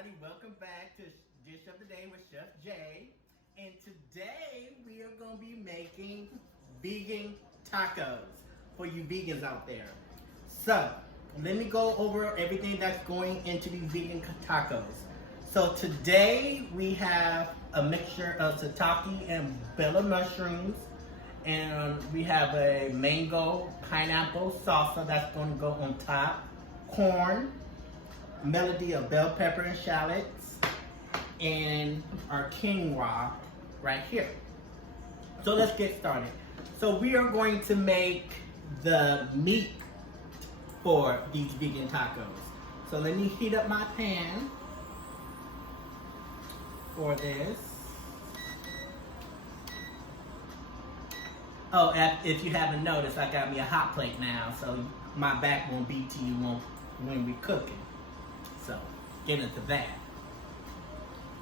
everybody. Welcome back to Dish of the Day with Chef Jay. And today we are going to be making vegan tacos for you vegans out there. So, let me go over everything that's going into these vegan tacos. So today we have a mixture of shiitake and bella mushrooms. And we have a mango pineapple salsa that's going to go on top. Corn, melody of bell pepper and shallots, and our quinoa right here. So let's get started. So we are going to make the meat for these vegan tacos. So let me heat up my pan for this. Oh, if you haven't noticed, I got me a hot plate now, so my back won't be to you when we're cooking. So, get into that.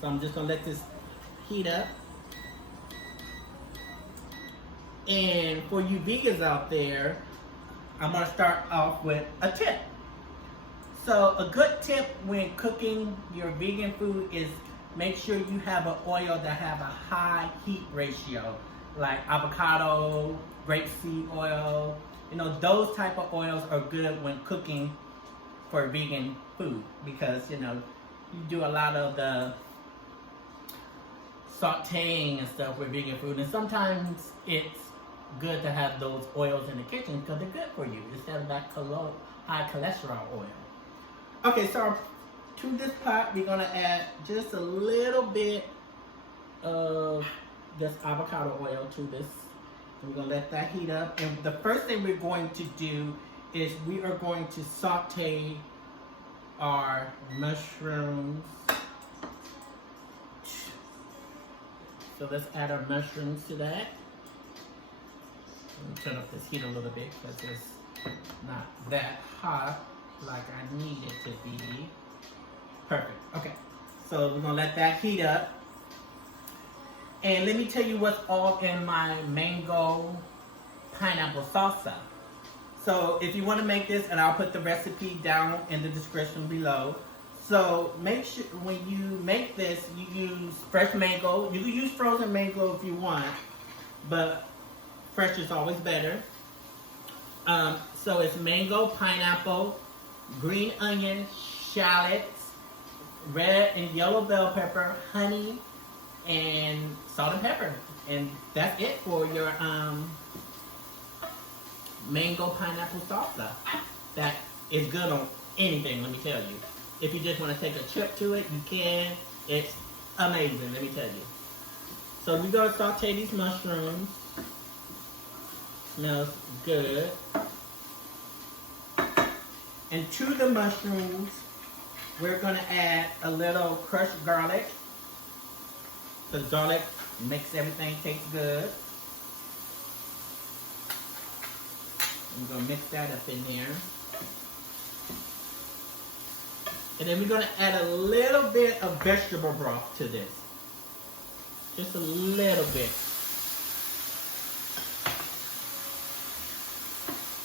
So I'm just gonna let this heat up. And for you vegans out there, I'm gonna start off with a tip. So a good tip when cooking your vegan food is make sure you have an oil that have a high heat ratio, like avocado, grapeseed oil. You know, those type of oils are good when cooking for vegan food because, you know, you do a lot of the sauteing and stuff with vegan food, and sometimes it's good to have those oils in the kitchen because they're good for you instead of that high cholesterol oil. Okay, so to this pot we're gonna add just a little bit of this avocado oil to this. We're gonna let that heat up, and the first thing we're going to do is we are going to saute our mushrooms. So let's add our mushrooms to that. Let me turn up this heat a little bit because it's not that hot like I need it to be. Perfect. Okay. So we're gonna let that heat up. And let me tell you what's all in my mango pineapple salsa. So if you want to make this, and I'll put the recipe down in the description below. So make sure when you make this, you use fresh mango. You can use frozen mango if you want, but fresh is always better. So it's mango, pineapple, green onion, shallots, red and yellow bell pepper, honey, and salt and pepper. And that's it for your mango pineapple salsa. That is good on anything, let me tell you. If you just want to take a chip to it, you can. It's amazing, let me tell you. So we're going to saute these mushrooms. Smells good. And to the mushrooms, we're going to add a little crushed garlic. Because garlic makes everything taste good. I'm going to mix that up in there. And then we're going to add a little bit of vegetable broth to this. Just a little bit.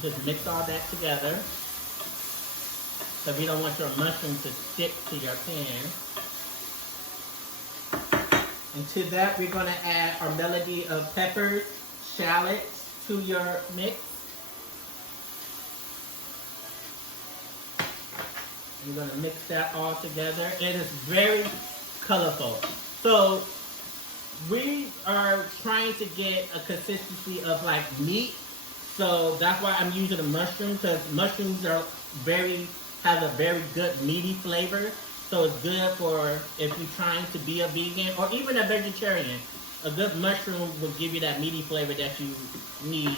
Just mix all that together. Because you don't want your mushrooms to stick to your pan. And to that, we're going to add our melody of peppers, shallots to your mix. We're going to mix that all together. It is very colorful. So we are trying to get a consistency of like meat. So that's why I'm using the mushroom, because mushrooms are have a very good meaty flavor. So it's good for if you're trying to be a vegan or even a vegetarian. A good mushroom will give you that meaty flavor that you need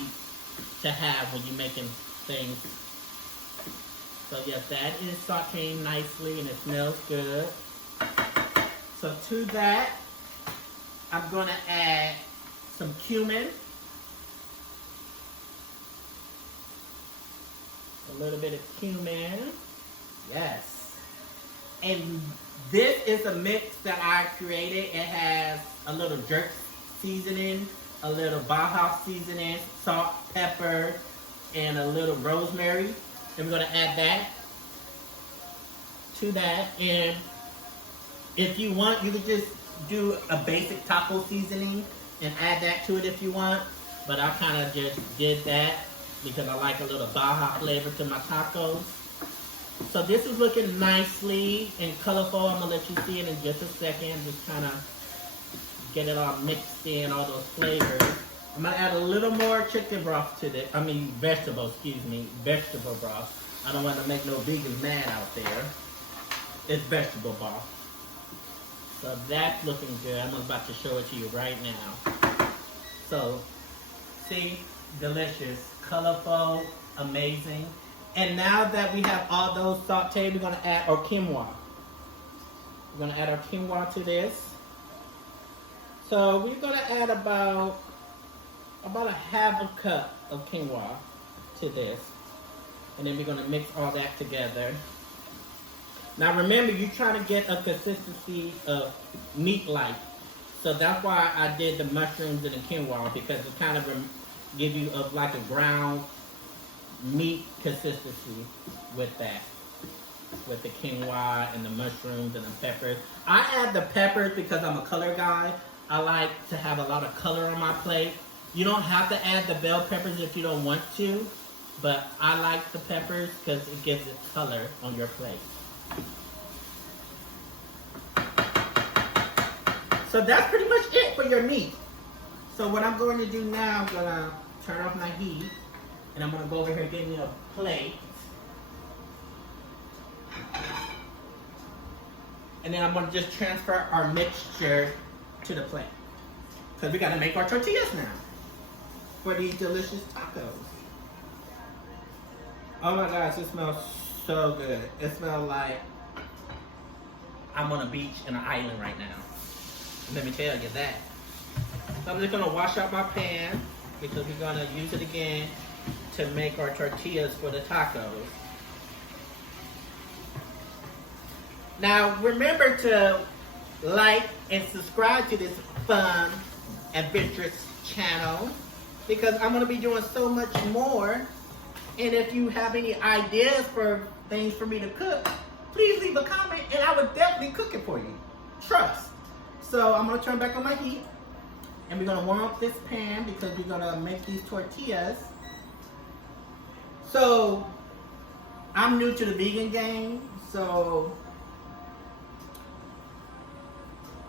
to have when you're making things. So yes, that is sauteing nicely and it smells good. So to that, I'm going to add some cumin. A little bit of cumin. Yes. And this is a mix that I created. It has a little jerk seasoning, a little Baja seasoning, salt, pepper, and a little rosemary. And we're going to add that to that. And If you want, you could just do a basic taco seasoning and add that to it if you want. But I kind of just did that because I like a little Baja flavor to my tacos. So this is looking nicely and colorful. I'm gonna let you see it in just a second. Just kind of get it all mixed in, all those flavors. I'm gonna add a little more chicken broth to this. Vegetable broth. I don't want to make no vegans mad out there. It's vegetable broth. So that's looking good. I'm about to show it to you right now. So, see, delicious, colorful, amazing. And now that we have all those sauteed, we're gonna add our quinoa. We're gonna add our quinoa to this. So we're gonna add about a half a cup of quinoa to this. And then we're gonna mix all that together. Now remember, you're trying to get a consistency of meat-like. So that's why I did the mushrooms and the quinoa, because it kind of give you like a ground meat consistency with that. With the quinoa and the mushrooms and the peppers. I add the peppers because I'm a color guy. I like to have a lot of color on my plate. You don't have to add the bell peppers if you don't want to, but I like the peppers because it gives it color on your plate. So that's pretty much it for your meat. So what I'm going to do now, I'm going to turn off my heat, and I'm going to go over here and get me a plate. And then I'm going to just transfer our mixture to the plate. Because we got to make our tortillas now for these delicious tacos. Oh my gosh, it smells so good. It smells like I'm on a beach in an island right now. Let me tell you that. So I'm just going to wash out my pan because we're going to use it again to make our tortillas for the tacos. Now remember to like and subscribe to this fun, adventurous channel because I'm going to be doing so much more. And if you have any ideas for things for me to cook, please leave a comment and I would definitely cook it for you. Trust. So I'm going to turn back on my heat and we're going to warm up this pan because we're going to make these tortillas. So I'm new to the vegan game, so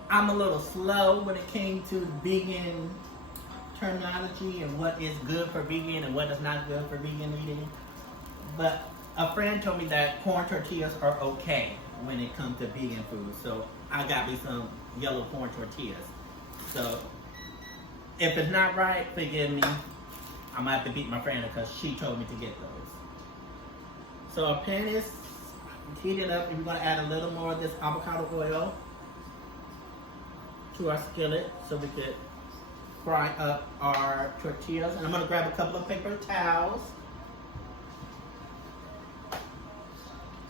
I'm a little slow when it came to vegan terminology and what is good for vegan and what is not good for vegan eating. But a friend told me that corn tortillas are okay when it comes to vegan food. So I got me some yellow corn tortillas. So if it's not right, forgive me. I'm gonna have to beat my friend because she told me to get those. So our pan is heated up and we're gonna add a little more of this avocado oil to our skillet so we could fry up our tortillas. And I'm gonna grab a couple of paper towels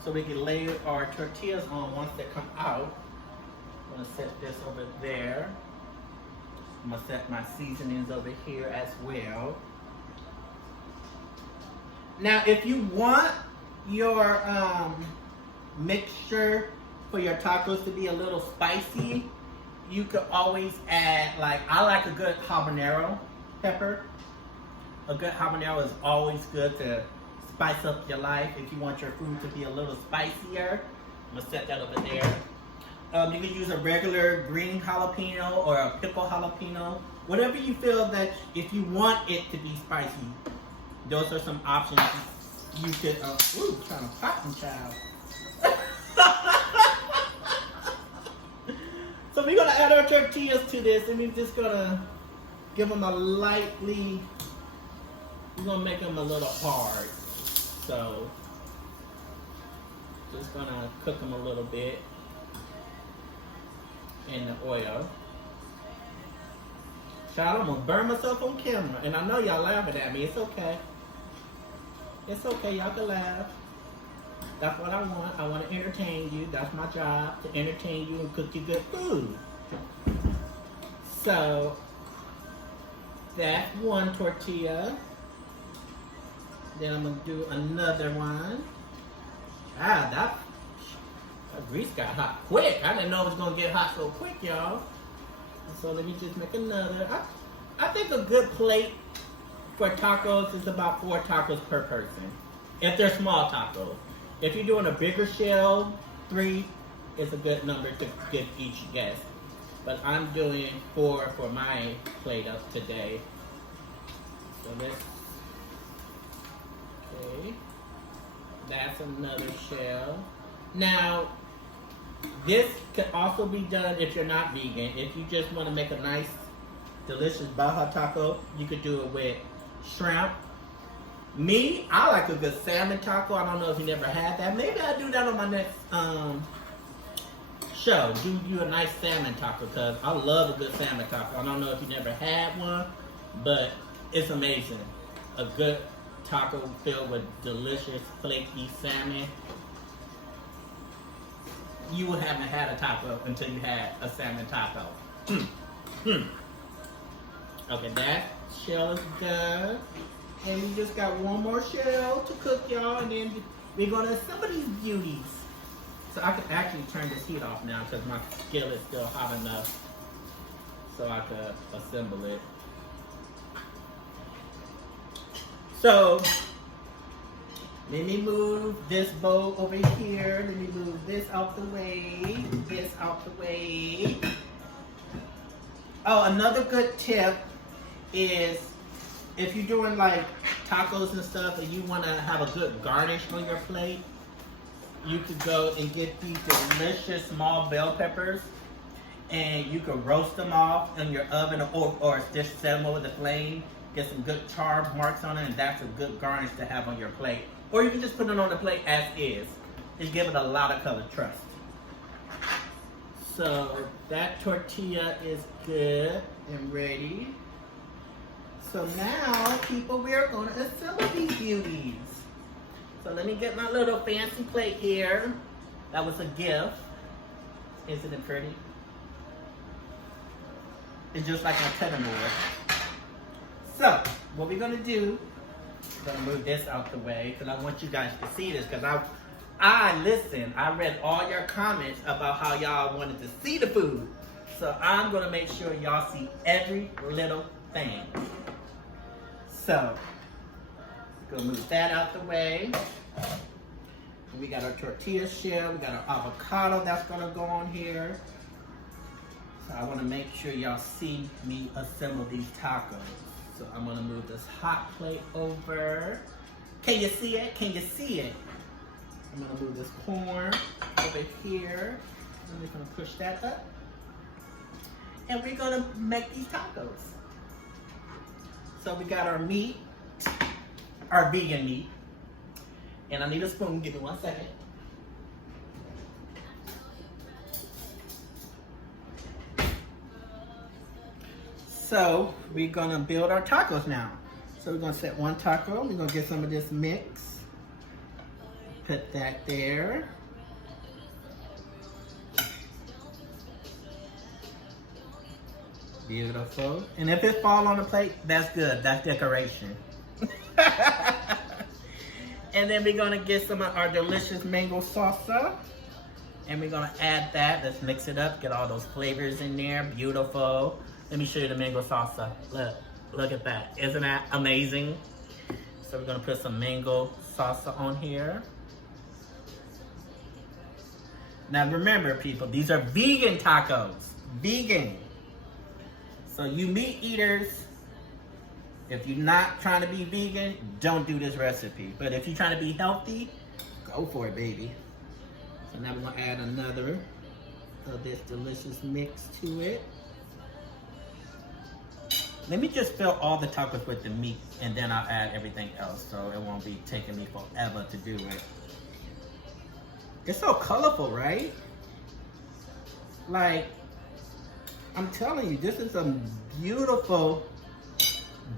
so we can lay our tortillas on once they come out. I'm gonna set this over there. I'm gonna set my seasonings over here as well. Now, if you want your mixture for your tacos to be a little spicy, you could always add, like, I like a good habanero pepper. A good habanero is always good to spice up your life if you want your food to be a little spicier. I'm gonna set that over there. You can use a regular green jalapeno or a pickle jalapeno. Whatever you feel that, if you want it to be spicy, those are some options you could, ooh, kind of cotton child. So we're gonna add our tortillas to this and we're just gonna give them a lightly, we're gonna make them a little hard. So, just gonna cook them a little bit in the oil. Child, I'm gonna burn myself on camera and I know y'all laughing at me, it's okay. It's okay, y'all can laugh. That's what I want. I want to entertain you. That's my job, to entertain you and cook you good food. So, that's one tortilla. Then I'm going to do another one. That grease got hot quick. I didn't know it was gonna get hot so quick, y'all. So let me just make another. I think a good plate for tacos is about 4 tacos per person. If they're small tacos. If you're doing a bigger shell, 3 is a good number to give each guest. But I'm doing 4 for my plate up today. So okay. That's another shell. Now, this can also be done if you're not vegan. If you just want to make a nice, delicious Baja taco, you could do it with shrimp. Me, I like a good salmon taco. I don't know if you never had that. Maybe I'll do that on my next show. Do you a nice salmon taco, because I love a good salmon taco. I don't know if you never had one, but it's amazing. A good taco filled with delicious, flaky salmon. You haven't had a taco until you had a salmon taco. Okay, that shell is done. And we just got one more shell to cook, y'all, and then we're gonna assemble these beauties. So I can actually turn this heat off now because my skillet is still hot enough so I could assemble it. So, let me move this bowl over here. Let me move this out the way. This out the way. Oh, another good tip is if you're doing like tacos and stuff and you want to have a good garnish on your plate, you could go and get these delicious small bell peppers and you can roast them off in your oven or just set them over the flame. Get some good char marks on it, and that's a good garnish to have on your plate. Or you can just put it on the plate as is. Just give it a lot of color, trust. So that tortilla is good and ready. So now, people, we are going to assemble these beauties. So let me get my little fancy plate here. That was a gift. Isn't it pretty? It's just like a cutting board. So, what we're going to do, I'm going to move this out the way because I want you guys to see this, because I read all your comments about how y'all wanted to see the food. So I'm going to make sure y'all see every little thing. So, we're going to move that out the way. We got our tortilla shell, we got our avocado that's going to go on here. So I want to make sure y'all see me assemble these tacos. So I'm going to move this hot plate over. Can you see it? Can you see it? I'm going to move this corn over here. And we're going to push that up. And we're going to make these tacos. So we got our meat, our vegan meat. And I need a spoon. Give me 1 second. So we're gonna build our tacos now. So we're gonna set one taco. We're gonna get some of this mix. Put that there. Beautiful. And if it falls on the plate, that's good. That's decoration. And then we're gonna get some of our delicious mango salsa. And we're gonna add that. Let's mix it up. Get all those flavors in there. Beautiful. Let me show you the mango salsa. Look at that. Isn't that amazing? So we're gonna put some mango salsa on here. Now remember, people, these are vegan tacos. Vegan. So you meat eaters, if you're not trying to be vegan, don't do this recipe. But if you're trying to be healthy, go for it, baby. So now we're gonna add another of this delicious mix to it. Let me just fill all the tacos with the meat, and then I'll add everything else, so it won't be taking me forever to do it. It's so colorful, right? Like, I'm telling you, this is a beautiful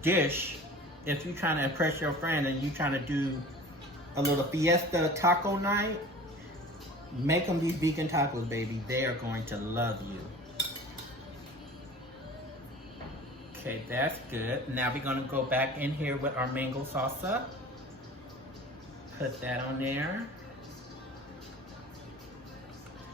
dish if you're trying to impress your friend and you're trying to do a little fiesta taco night. Make them these vegan tacos, baby. They are going to love you. Okay, that's good. Now we're gonna go back in here with our mango salsa. Put that on there.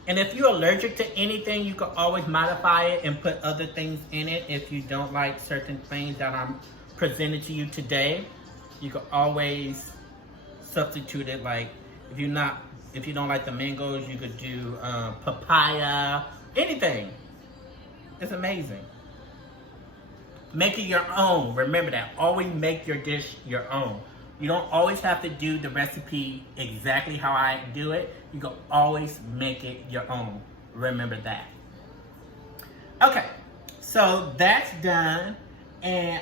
And if you're allergic to anything, you can always modify it and put other things in it. If you don't like certain things that I'm presenting to you today, you can always substitute it. Like if you don't like the mangoes, you could do papaya, anything. It's amazing. Make it your own. Remember that. Always make your dish your own. You don't always have to do the recipe exactly how I do it. You can always make it your own. Remember that. Okay, so that's done. And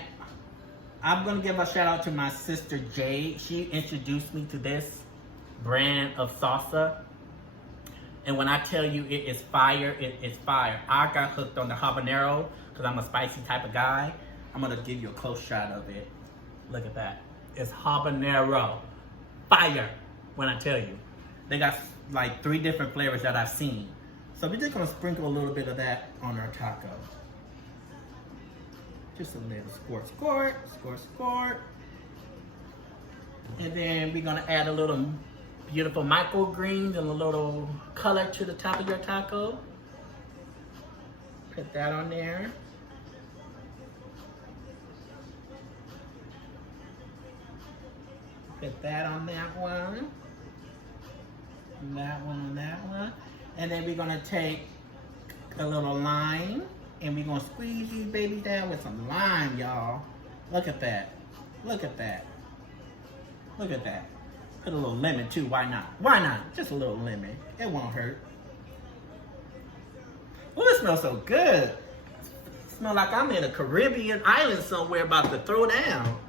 I'm going to give a shout out to my sister Jade. She introduced me to this brand of salsa. And when I tell you it is fire, it is fire. I got hooked on the habanero because I'm a spicy type of guy. I'm going to give you a close shot of it. Look at that. It's habanero. Fire, when I tell you. They got like 3 different flavors that I've seen. So we're just going to sprinkle a little bit of that on our taco. Just a little squirt. And then we're going to add a little beautiful microgreens and a little color to the top of your taco. Put that on there. Put that on that one. And that one on that one. And then we're gonna take a little lime and we're gonna squeeze these babies down with some lime, y'all. Look at that. Look at that. Look at that. Put a little lemon too, why not? Why not? Just a little lemon. It won't hurt. Oh, it smells so good. It smells like I'm in a Caribbean island somewhere about to throw down.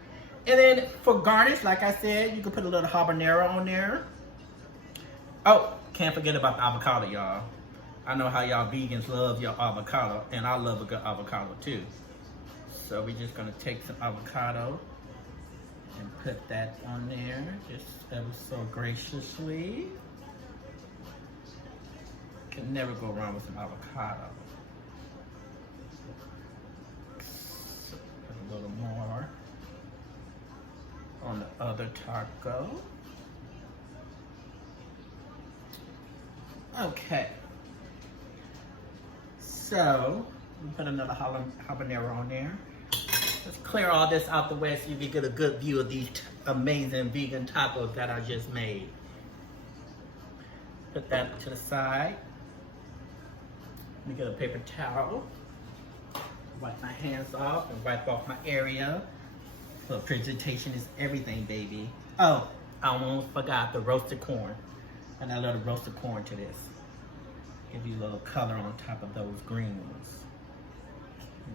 And then for garnish, like I said, you can put a little habanero on there. Oh, can't forget about the avocado, y'all. I know how y'all vegans love your avocado, and I love a good avocado too. So we're just gonna take some avocado and put that on there, just ever so graciously. Can never go wrong with some avocado. So put a little more on the other taco. Okay. So, we put another habanero on there. Let's clear all this out the way so you can get a good view of these amazing vegan tacos that I just made. Put that to the side. Let me get a paper towel. Wipe my hands off and wipe off my area. So presentation is everything, baby. Oh, I almost forgot the roasted corn. And a little roasted corn to this. Give you a little color on top of those greens.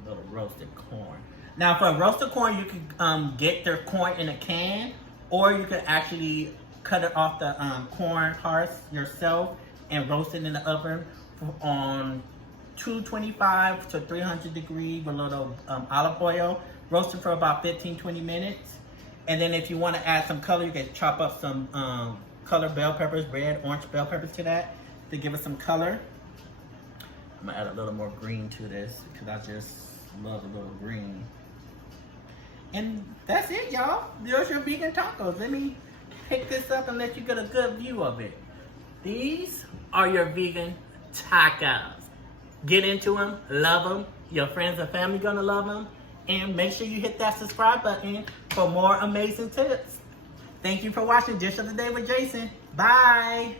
A little roasted corn. Now for roasted corn, you can get their corn in a can, or you could actually cut it off the corn hearts yourself and roast it in the oven on 225 to 300 degrees with a little olive oil. Roast it for about 15-20 minutes. And then if you want to add some color, you can chop up some colored bell peppers, red, orange bell peppers to that to give it some color. I'm gonna add a little more green to this because I just love a little green. And that's it, y'all. There's your vegan tacos. Let me pick this up and let you get a good view of it. These are your vegan tacos. Get into them, love them. Your friends and family gonna love them. And make sure you hit that subscribe button for more amazing tips. Thank you for watching Dish of the Day with Jason. Bye.